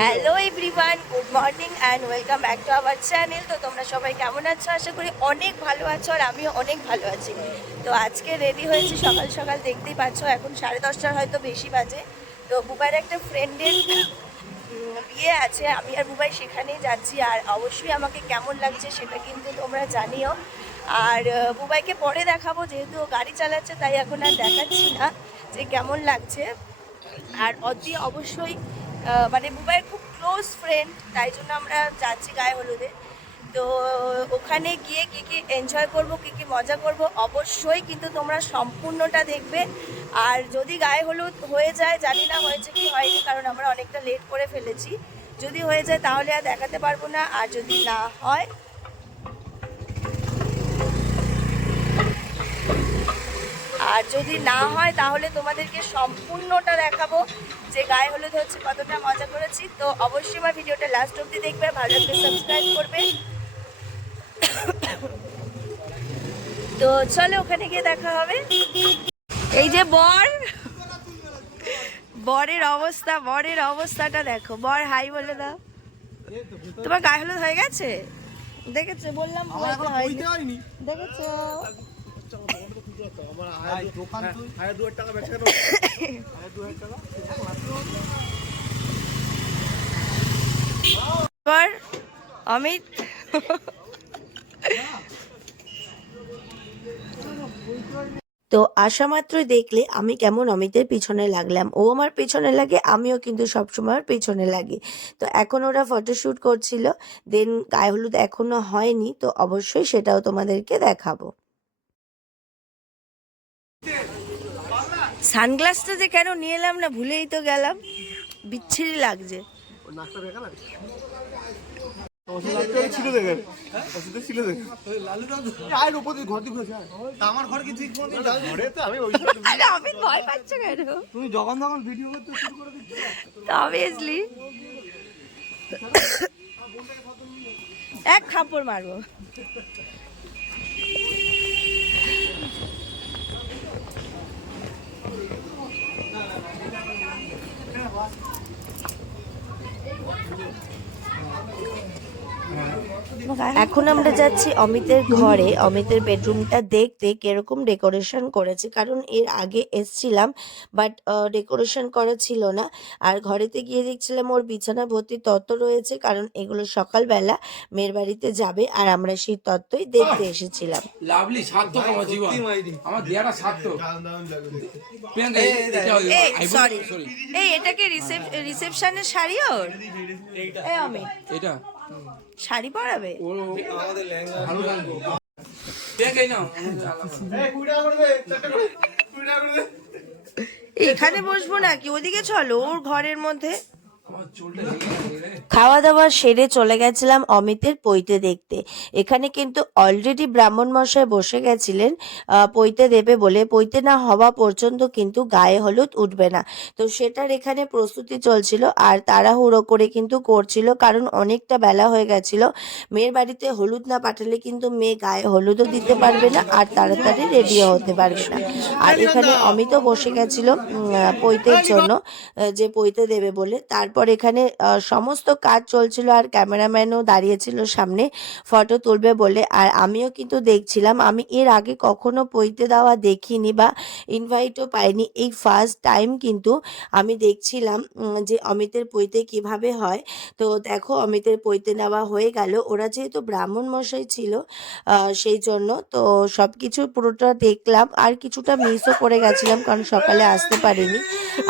Hello everyone, good morning and welcome back to our channel. তো তোমরা সবাই কেমন আছো? আশা করি অনেক ভালো আছো, আর আমিও অনেক ভালো আছি। তো আজকে রেডি হয়েছি সকাল সকাল, দেখতেই পাচ্ছ এখন 10:30টার হয়তো বেশি বাজে। তো বুবাইয়ের একটা ফ্রেন্ডের বিয়ে আছে, আমি আর বুবাই সেখানেই যাচ্ছি। আর অবশ্যই আমাকে কেমন লাগছে সেটা কিন্তু তোমরা জানিও। আর বুবাইকে পরে দেখাবো, যেহেতু ও গাড়ি চালাচ্ছে তাই এখন আর দেখাচ্ছি না যে কেমন লাগছে। আর অতি অবশ্যই মানে বুবাইয়ের খুব ক্লোজ ফ্রেন্ড, তাই জন্য আমরা যাচ্ছি গায়ে হলুদে। তো ওখানে গিয়ে কী কী এনজয় করব, কী কী মজা করব, অবশ্যই কিন্তু তোমরা সম্পূর্ণটা দেখবে। আর যদি গায়ে হলুদ হয়ে যায়, জানি না হয়েছে কি হয়নি, কারণ আমরা অনেকটা লেট করে ফেলেছি। যদি হয়ে যায় তাহলে আর দেখাতে পারবো না, আর যদি না হয় তাহলে তোমাদেরকে সম্পূর্ণটা দেখাবো যে গায়ে হলুদ হচ্ছে, কতটা মজা করেছি। তো অবশ্যই আমার ভিডিওটা লাস্ট অবধি দেখবে, ভালো লাগলে সাবস্ক্রাইব করবে। তো চলো ওখানে গিয়ে দেখা হবে। এই যে বরের অবস্থাটা দেখো। বর হাই বলে দাও। তোমার গায়ে হলুদ হয়ে গেছে? দেখেছো, বললাম হয়নি। দেখেছো? অমিত তো আসা মাত্রই দেখলে আমি কেমন অমিতের পিছনে লাগলাম। ও আমার পেছনে লাগে, আমিও কিন্তু সবসময় ওর পেছনে লাগি। তো এখন ওরা ফটোশ্যুট করছিল, দেন গায়ে হলুদ এখনো হয়নি, তো অবশ্যই সেটাও তোমাদেরকে দেখাবো। সানগ্লাসটা যে কেন নিয়ে এলাম না, ভুলেই তো গেলাম, বিচ্ছিরি লাগছে। আমি ভয় পাচ্ছ কেন? তুমি যখন তখন ভিডিও করতে শুরু করে দিচ্ছ, অবভিয়াসলি এক থাপ্পড় মারবো। এখন আমরা যাচ্ছি অমিতের ঘরে, অমিতের বেডরুমটা দেখতে কিরকম ডেকোরেশন করেছে, কারণ এর আগে এসছিলাম বাট ডেকোরেশন করা ছিল না। আর ঘরেতে গিয়ে দেখছিলাম ওর বিছানা ভর্তি তত্ত্ব রয়েছে, কারণ এগুলো সকালবেলা মেয়ের বাড়িতে যাবে, আর আমরা সেই তত্ত্বই দেখতে এসেছিলাম। লাভলি সার্থক আমার জীবন, আমার দিয়াটা সার্থক। সরি, এই এটা কি রিসেপশনের শাড়ি ওর? এই অমিত, এটা শাড়ি পরাবে? এখানে বসবো নাকি? ওদিকে চলো, ওর ঘরের মধ্যে। খাওয়া দাওয়া সেরে চলে গেছিলাম অমিতের পৈতে দেখতে। এখানে কিন্তু অলরেডি ব্রাহ্মণ মশাই বসে গেছিলেন পৈতে দেবে বলে। পৈতে না হওয়া পর্যন্ত কিন্তু গায়ে হলুদ উঠবে না, তো সেটার এখানে প্রস্তুতি চলছিল। আর তাড়াহুড়ো করে কিন্তু করছিল, কারণ অনেকটা বেলা হয়ে গেছিল। মেয়ের বাড়িতে হলুদ না পাঠালে কিন্তু মেয়ে গায়ে হলুদও দিতে পারবে না, আর তাড়াতাড়ি রেডিও হতে পারবে না। আর এখানে অমিতও বসে গেছিল পৈতের জন্য, যে পৈতে দেবে বলে। তারপর এখানে সমস্ত কাজ চলছিল, আর ক্যামেরাম্যানও দাঁড়িয়েছিল সামনে ফটো তুলবে বলে। আর আমিও কিন্তু দেখছিলাম, আমি এর আগে কখনো পৈতে দেওয়া দেখিনি বা ইনভাইটও পাইনি, এই ফার্স্ট টাইম কিন্তু আমি দেখছিলাম যে অমিতের পৈতে কিভাবে হয়। তো দেখো অমিতের পৈতে নেওয়া হয়ে গেল। ওরা যেহেতু ব্রাহ্মণ মশাই ছিল সেই জন্য তো সব কিছু পুরোটা দেখলাম, আর কিছুটা মিসও করে গেছিলাম কারণ সকালে আসতে পারিনি।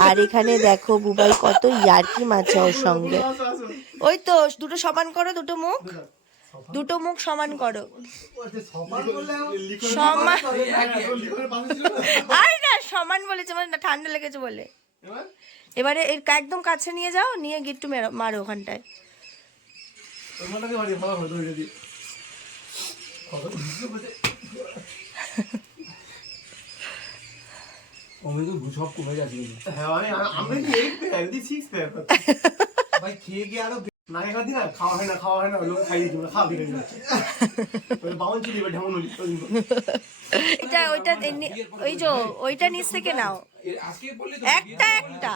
আর এখানে দেখো বুবাই কত ইয়ার্কি মারছে ওর সঙ্গে। ওই তো দুটো সমান করো, দুটো মুখ সমান করো। সমান আরে না, সমান বলেছে মানে ঠান্ডা লেগেছে বলে। এবারে এর একদম কাছে নিয়ে যাও, নিয়ে গিট্টু মারো ওখানটায়। সব কমে যাচ্ছে। ভাই খেয়ে গিয়ে আরো না খাওয়া হয় না, খাওয়া হয় না, লোক খাইয়ে দিবে, খাওয়া দিবে বাউন চুলি বা ঢেমন হলি। এটা ওইটা ওই যে ওইটা নিচ থেকে নাও, একটা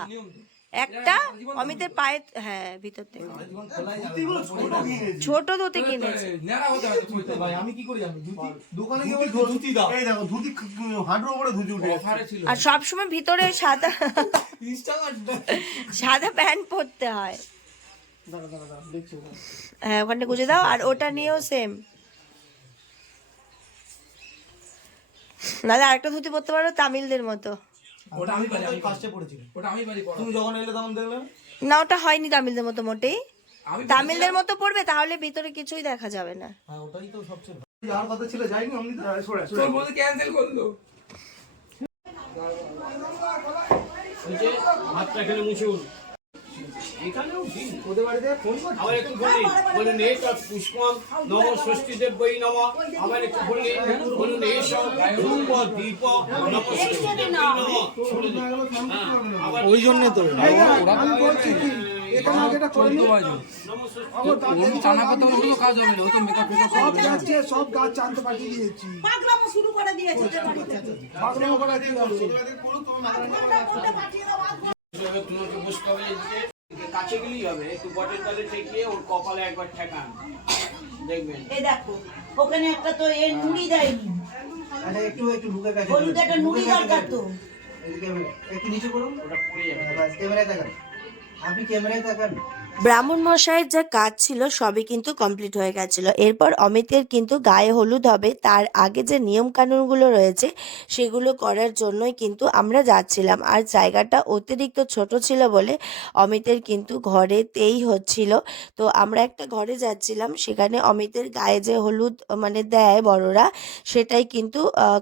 একটা অমিতের পায়ে, হ্যাঁ ভিতর থেকে ছোট ধুতি কিনেছে। নেড়া হতে হবে পইতে। ভাই আমি কি করে জানি দোকানে গিয়ে ধুতি দাও, এই দেখো ধুতি হাঁটুর উপরে ধুতি উঠে অফারে ছিল। আর সবসময় ভিতরে সাদা 30 টাকা সাদা প্যান্ট পরতে হয়। দাঁড়া দাঁড়া দাঁড়া দেখছো হ্যাঁ ওখানে গুজে দাও। আর ওটা নিয়েও সেম, নাহলে আরেকটা ধুতি পরতে পারো তামিলদের মতো। ওটা আমি পারি, আমি ফার্স্টে পড়েছিল। ওটা আমি পারি পড়া। তুমি যখন এলে তখন দেখলে না ওটা হয়নি তামিলদের মতো মোটেই। আমি তামিলদের মতো পড়বে তাহলে ভিতরে কিছুই দেখা যাবে না। হ্যাঁ ওটাই তো সবচেয়ে ভালো। যাওয়ার কথা ছিল যাইনি আমি তো তোর বলতে ক্যান্সেল করলো। হাতটা এখানে মুছুন। ওদের বাড়িতে ফোন করছি আবার একটু বলি, বলুন এই তৎ পুষ্পম নম ষষ্ঠী দেব্যই নম। আবার একটু বলি, বলুন এই সব ধূপ দীপ নম ষষ্ঠী দেব্যই নম। ওই জন্য তো আমি বলছি কি এখানে আগেটা করে নি চানা পাতা গুলো কাজ হবে না, ও তো মেকআপ সব যাচ্ছে, সব গাছ আনতে পাঠিয়ে দিয়েছি। পাগলামো শুরু করে দিয়েছে যে বাড়িতে। পাগলামো করা কি আছে? তোমাকে বসতে হবে এদিকে, কাছে গেলেই হবে। একটু বটের তলে ঠেকিয়ে ওর কপালে একবার ঠেকান, দেখবেন। এই দেখো ওখানে একটা তো এর নুড়ি দেয়নি, আচ্ছা একটু একটু বুকের কাছে হলুদ একটা নুড়ি দরকার তো। এদিকে একটু নিচে করুন, ওটা পড়ে যাবে। বাস ক্যামেরায় তাকান, আপনি ক্যামেরায় তাকান। ব্রাহ্মণ মশাইয়ের যা কাজ ছিল সবই কিন্তু কমপ্লিট হয়ে গেছিল। এরপর অমিতের কিন্তু গায়ে হলুদ হবে, তার আগে যে নিয়ম কানুনগুলো রয়েছে সেগুলো করার জন্যই কিন্তু আমরা যাচ্ছিলাম। আর জায়গাটা অতিরিক্ত ছোট ছিল বলে অমিতের কিন্তু ঘরেতেই হচ্ছিল। তো আমরা একটা ঘরে যাচ্ছিলাম, সেখানে অমিতের গায়ে যে হলুদ মানে দেয় বড়রা, সেটাই কিন্তু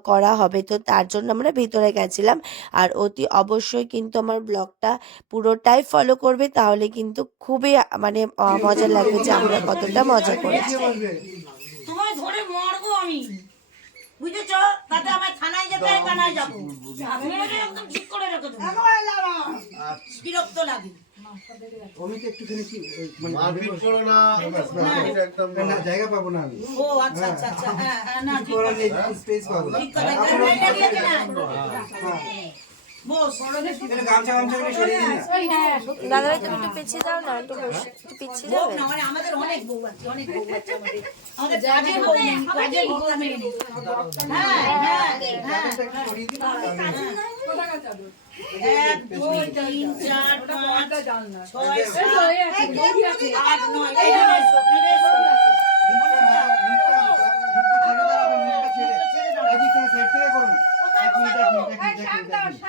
করা হবে। তো তার জন্য আমরা ভিতরে গেছিলাম। আর অতি অবশ্যই কিন্তু আমার ব্লগটা পুরোটাই ফলো করবে, তাহলে কিন্তু খুবই মানে মজা লাগবে যে আমরা কতটা মজা করেছি। তোমায় ধরে মারবো আমি, বুঝেছ? তাতে আমার থানায় যেতে হয়, থানায় যাবো। মেরে একদম ঠিক করে রেখে দেবো, বিরক্ত লাগে। অমিত একটুখানি কি মানে মারপিট করো না, একদম না জায়গা পাবো না আমি, ও আচ্ছা আচ্ছা আচ্ছা, হ্যাঁ হ্যাঁ, না ঠিক করার কথা, স্পেস পাবো না। ঠিক কথা, ক্যামেরাটা দিয়েছে না? বস, এটা গামছা গামছা করে সরিয়ে দিন না। দাদাভাই তুমি একটু পিছিয়ে যাও না, একটু পিছিয়ে বউ যাবে। না, মানে আমাদের অনেক বউ আছে, অনেক বউ আছে আমাদের। আমাদের কাজের বউ নেই, কাজের বউ নেই। হ্যাঁ হ্যাঁ হ্যাঁ, একটু সরিয়ে দিন। 1 2 3 4 5 6 7 8 9 এই যে এসো, ফিরে এসো। এদিকে সাইড থেকে করুন। এক মিনিট, এক মিনিট, এক মিনিট, এক মিনিট, এক মিনিট।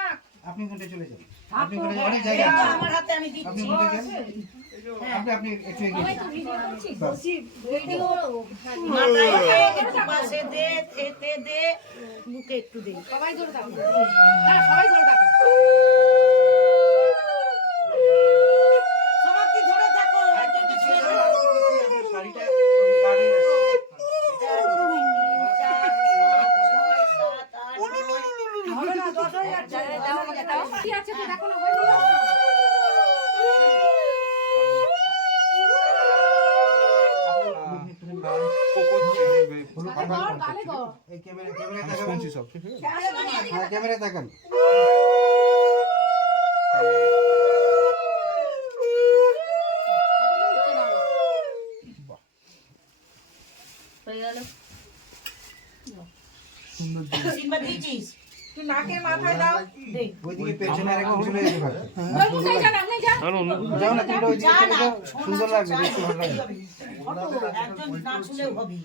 আপনি কোনটা চলে যান, আপনি কোনটা অনেক জায়গা এটা আছে। আমার হাতে আমি আপনি দিচ্ছি। কোনটা যান, আপনি একটু এগিয়ে যান। মাথায় দে, একটু পাশে দে, এতে দে, মুখে একটু দে। সমাপ্তি ধরে থাকো, একজন কিছু না। শাড়িটা গাড়ি ক্যামেরায় তাকান। সিনেমা দিয়েছিস? ওইদিকে পেছনে আরেকটু চলে যেতে পারে। যাও না, তোমরা ওইদিকে যা চলে না, যাও, শোনা সুন্দর লাগবে, দেখতে ভালো লাগবে। একজন না শুনেও হবে।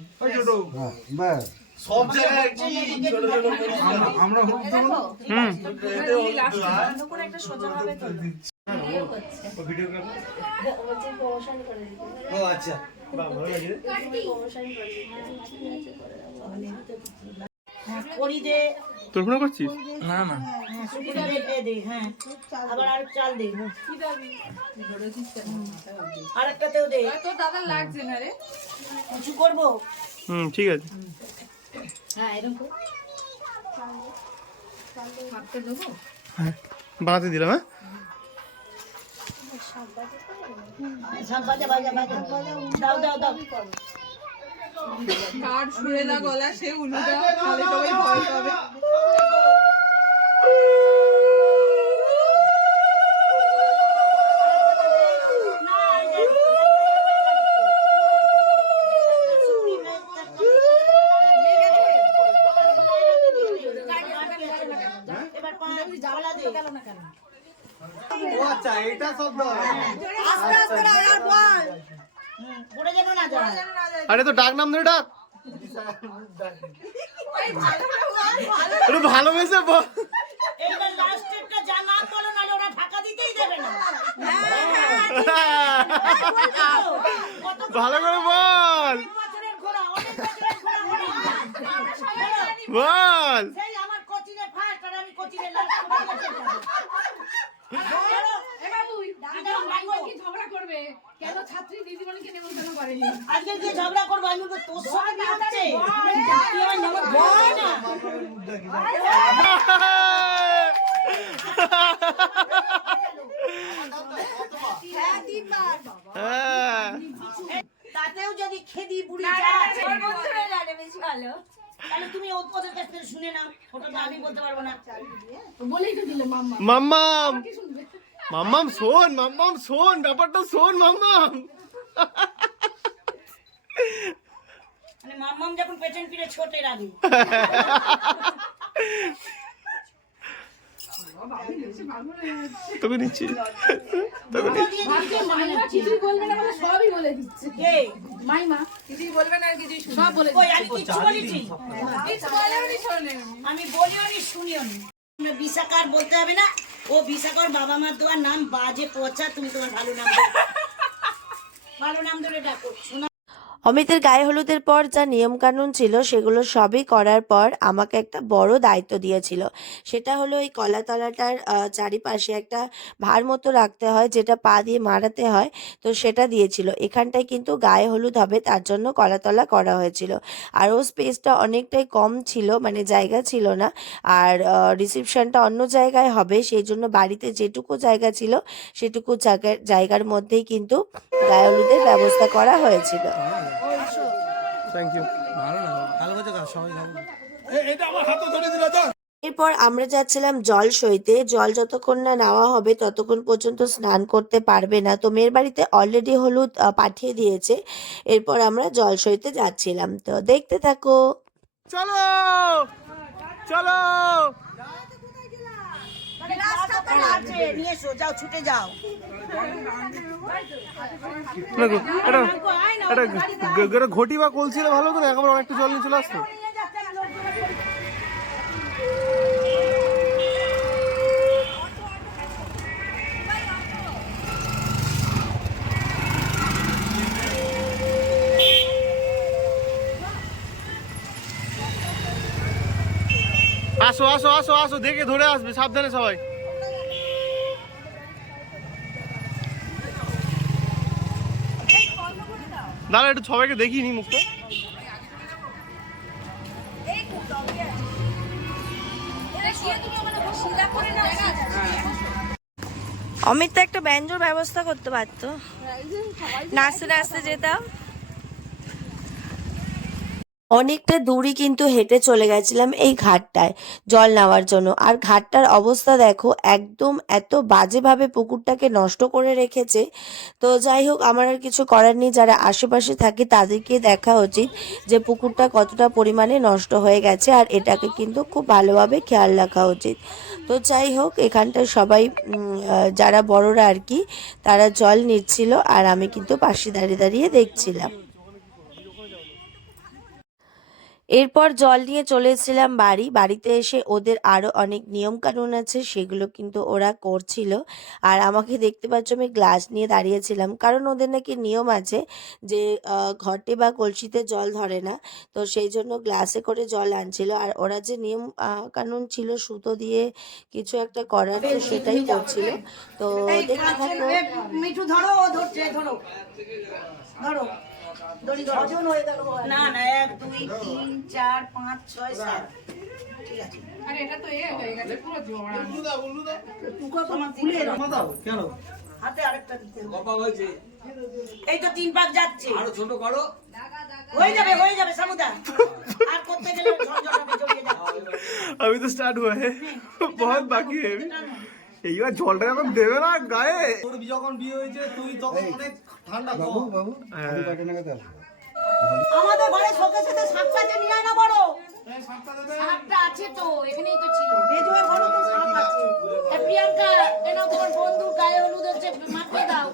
হ্যাঁ, বাস। সব জায়গায় কি আমরা ও আচ্ছা, বাহ, ভালো লাগে রে। হ্যাঁ, কড়ি দে, তোর ফোন করছিস? না না, হ্যাঁ, শুকনো রেখে দে, হ্যাঁ। আবার আর চাল দে। আরেকটাতেও দে। কিছু করবো? ঠিক আছে। বানাতে দিলাম। হ্যাঁ সব বাজা বাজা বাজা, দাও দাও দাও। কার সুরে না গলা সে উলুটা তাহলে সবাই ভয় পাবে। পড়ে যেন না যায়। আরে তো ডাক নাম ধরে ডাক, একটু ভালোবেসে বল। এইবার লাস্টেরটা যা নাম বলো, নাহলে ওরা ঢাকা দিতেই দেবে না। কত ভালো করে বল, বছরের ঘোড়া, অনেক বছরের ঘোড়া, অনেক। বল। সেই আমার কোচিংয়ে ফার্স্ট, আর আমি কোচিংয়ে লাস্ট করে গেছি। আজকে যে ঝগড়া করবো, আমি বলবো তোর সঙ্গে হচ্ছে তুই আমার নাম বল না। হ্যাঁ। তাতেও যদি খেদি বুড়ি যায়, তাহলে তুমি ওদের কাছ থেকে শুনে নাও, ওটা আমি বলতে পারবো না। মাম্মাম, মাম্মাম শোন, মাম্মাম শোন, ব্যাপারটা শোন মাম্মাম। মানে মাম্মাম যখন পেছন ফিরে ছোটের আগে। তোকে নিচ্ছি, তোকে কই, আমি কিচ্ছু বলেছি? আমি বলিও নি, শুনিও নি। বিশাখার বলতে হবে না, ও বিশাখার বাবা মার দেওয়ার নাম বাজে পচা, তুমি তোমার ভালো নাম ধরে, ভালো নাম ধরে ডাকো। শোনা অমিতের গায়ে হলুদের পর যা নিয়মকানুন ছিল সেগুলো সবই করার পর আমাকে একটা বড় দায়িত্ব দিয়েছিল। সেটা হলো এই কলাতলাটার চারিপাশে একটা ভার মতো রাখতে হয়, যেটা পা দিয়ে মারাতে হয়। তো সেটা দিয়েছিল। এখানটায় কিন্তু গায়ে হলুদ হবে, তার জন্য কলাতলা করা হয়েছিল। আর ও স্পেসটা অনেকটাই কম ছিল, মানে জায়গা ছিল না। আর রিসেপশনটা অন্য জায়গায় হবে, সেই জন্য বাড়িতে যেটুকু জায়গা ছিল সেটুকু জায়গার মধ্যেই কিন্তু গায়ে হলুদের ব্যবস্থা করা হয়েছিল। Thank you. এরপর আমরা যাচ্ছিলাম জল সইতে। জল যতক্ষণ না নেওয়া হবে ততক্ষণ পর্যন্ত স্নান করতে পারবে না। তো মেয়ের বাড়িতে অলরেডি হলুদ পাঠিয়ে দিয়েছে। এরপর আমরা জল সইতে যাচ্ছিলাম, তো দেখতে থাকো। চলো চলো, নিয়ে এসো, যাও ছুটে যাও। একটা ঘটি বা কলসি হলে ভালো হতো না, একবার অনেকটা জল নিয়ে চলে আসতো। আসো আসো আসো আসো, দেখে ধরে আসবে, সাবধানে সবাই। দাঁড়া, একটু সবাইকে দেখিয়ে নি মুখটা। অমিত তো একটা ব্যঞ্জোর ব্যবস্থা করতে পারতো, নাচতে নাচতে যেতাম। অনেকটা দূরই কিন্তু হেঁটে চলে গেছিলাম এই ঘাটটায় জল নেওয়ার জন্য। আর ঘাটটার অবস্থা দেখো, একদম এত বাজেভাবে পুকুরটাকে নষ্ট করে রেখেছে। তো যাই হোক, আমার আর কিছু করার নেই। যারা আশেপাশে থাকে তাদেরকে দেখা উচিত যে পুকুরটা কতটা পরিমাণে নষ্ট হয়ে গেছে, আর এটাকে কিন্তু খুব ভালোভাবে খেয়াল রাখা উচিত। তো যাই হোক, এখানটায় সবাই যারা বড়রা আর কি, তারা জল নিচ্ছিল, আর আমি কিন্তু পাশে দাঁড়িয়ে দাঁড়িয়ে দেখছিলাম। এরপর জল নিয়ে চলে এসেছিলাম বাড়িতে এসে ওদের আরও অনেক নিয়মকানুন আছে, সেগুলো কিন্তু ওরা করছিল। আর আমাকে দেখতে পাচ্ছ আমি গ্লাস নিয়ে দাঁড়িয়েছিলাম, কারণ ওদের নাকি নিয়ম আছে যে ঘটে বা কলসিতে জল ধরে না, তো সেই জন্য গ্লাসে করে জল আনছিল। আর ওরা যে নিয়ম কানুন ছিল সুতো দিয়ে কিছু একটা করার, তো সেটাই করছিল। তো দেখতে থাকো। মিঠু ধরো, ও ধরছে, ধরো ধরো না না, 1 2 3 4 5 6 7, ঠিক আছে। আরে এটা তো হয়ে গেছে পুরো জোড়া। টুকো তোমার দিলে দাও কেন? হাতে আরেকটা দিতে হবে। কপা হয়েছে, এই তো 3 পাক যাচ্ছে, আরো ছোট করো। হয়ে যাবে সামুদা। আর করতে গেলে ঝড়ঝড়াবে, জড়িয়ে যাচ্ছে। अभी तो स्टार्ट हुआ है, बहुत बाकी है। এইবার জলটা যখন দেবে না গায়ে, তোর যখন বিয়ে হয়েছে তুই তখন অনেক ঠান্ডা। বাবু বাবু, আমাদের ঘরে শোকেসেতে শাকটা আছে, নিয়ে আয় না বড় শাকটা আছে তো, এখানেই তো ছিল। বেজুয়ার ঘরে তো শাক আছে। তা প্রিয়াঙ্কা, কেন তোমার বন্ধু গায়ে হলুদ হচ্ছে, মাখিয়ে দাও।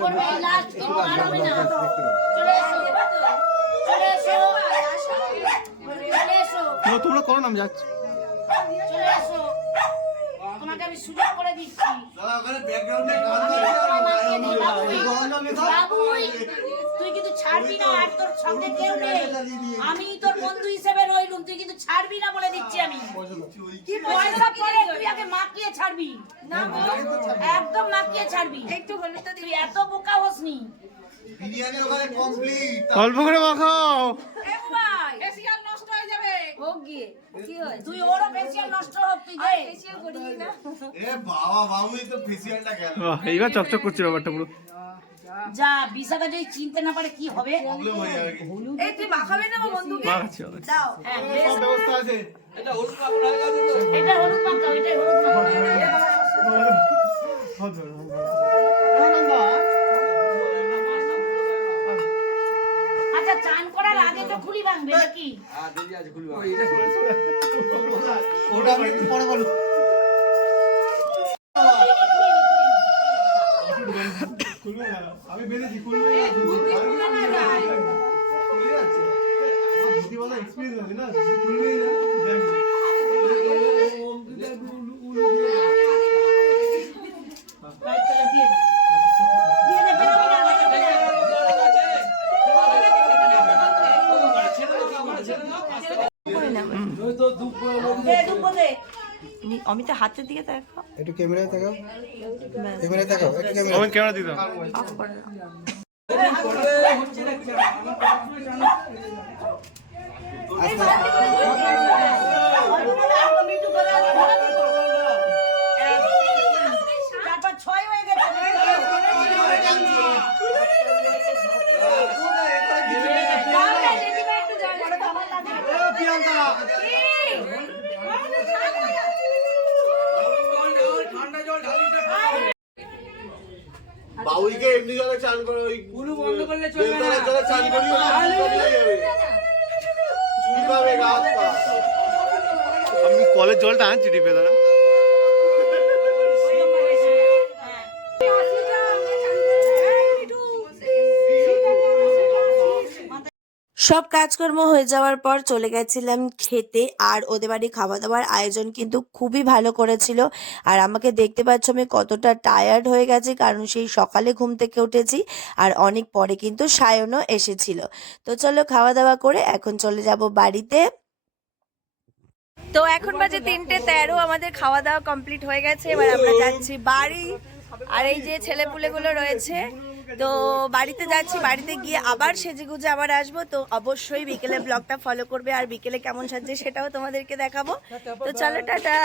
করবে এই লাস্ট, কিন্তু আর হবে না। চলে এসো, চলে এসো, চলে এসো, তোমরা করো না, আমি যাচ্ছি। চলে এসো। তোমাকে আমি সুযোগ করে দিচ্ছি। বাবুই, তুই কিন্তু ছাড়বি না, আর তোর সঙ্গে কেউ নেই। আমি তোর বন্ধু হিসেবে রইলুম, তুই কিন্তু ছাড়বি না বলে দিচ্ছি আমি। কি পয়সা পরে তুই আগে মাখিয়ে ছাড়বি না, একদম মাখিয়ে ছাড়বি। একটু হলে তো তুই এত বোকা হসনি। বিরিয়ানির ওখানে কমপ্লিট। অল্প করে মাখাও। ফেসিয়াল নষ্ট হয়ে যাবে। ও গিয়ে কি হয়, তুই ওরও ফেসিয়াল নষ্ট হোক, তুই দে ফেসিয়াল করি না। এ বাবা বাবু, এই তো ফেসিয়ালটা গেল। বাহ, এইবার চকচক করছে ব্যাপারটা পুরো। যা বিশাখা যদি চিনতে না পারে কি হবে? প্রবলেম হয়ে যাবে কি? এই তুই মাখাবে না আমার বন্ধুকে? মাখাচ্ছি হবে। দাও, হ্যাঁ, সব ব্যবস্থা আছে। এটা হলুদ মাখন হয়ে গেছে তো। এটা হলুদ মাখাও, এটাই হলুদ মাখাও। আচ্ছা, চান করার আগে তো খুলি ভাঙবে নাকি? হ্যাঁ, দেরি আছে, খুলবে। ওটা আমি একটু পরে বলবো। আমি বেঁধেছি, খুলবে না। খুলে যাচ্ছে। আমার ধুতিওয়ালা এক্সপিরিয়েন্স আছে না, খুলবেই না। দেখ। হোয়াইট কালার দিয়ে দে। দিয়ে দে, বেরোবি না, বেরোবি না। দে, দুব্বো দে। অমিতা হাতের দিকে দেখো। একটু ক্যামেরায় তাকাও, ক্যামেরায় তাকাও, একটু ক্যামেরা। আমি ক্যামেরা দিতাম। অফ করে দাও। তারপর 6 হয়ে গেছে। বাবুইকে এমনি জলে চান করো, ওই কুলু বন্ধ করলে চলবে না। বেলতলার জলে চান করিও না, চুলকাবে যাবে। চুলকাবে গা হাত পা। আমি কলের জলটা আনছি টিপে দাঁড়া। সব কাজকর্ম হয়ে যাওয়ার পর চলে গেছিলাম খেতে। আর ওদের বাড়ি খাওয়া দাওয়ার আয়োজন কিন্তু খুবই ভালো করেছিল। আর আমাকে দেখতে পাচ্ছ আমি কতটা টায়ার্ড হয়ে গেছি, কারণ সেই সকালে ঘুম থেকে উঠেছি আর অনেক পরে কিন্তু সায়নও এসেছিল। তো চলো খাওয়া দাওয়া করে এখন চলে যাব বাড়িতে। তো এখন বাজে 3:13, আমাদের খাওয়া দাওয়া কমপ্লিট হয়ে গেছে। এবার আমরা যাচ্ছি বাড়ি। আর এই যে ছেলেপুলেগুলো রয়েছে, তো বাড়িতে যাচ্ছি। বাড়িতে গিয়ে আবার সেজেগুজে আবার আসবো। তো অবশ্যই বিকেলে ব্লগটা ফলো করবে, আর বিকেলে কেমন সাজছে সেটাও তোমাদেরকে দেখাবো। তো চলো, টাটা।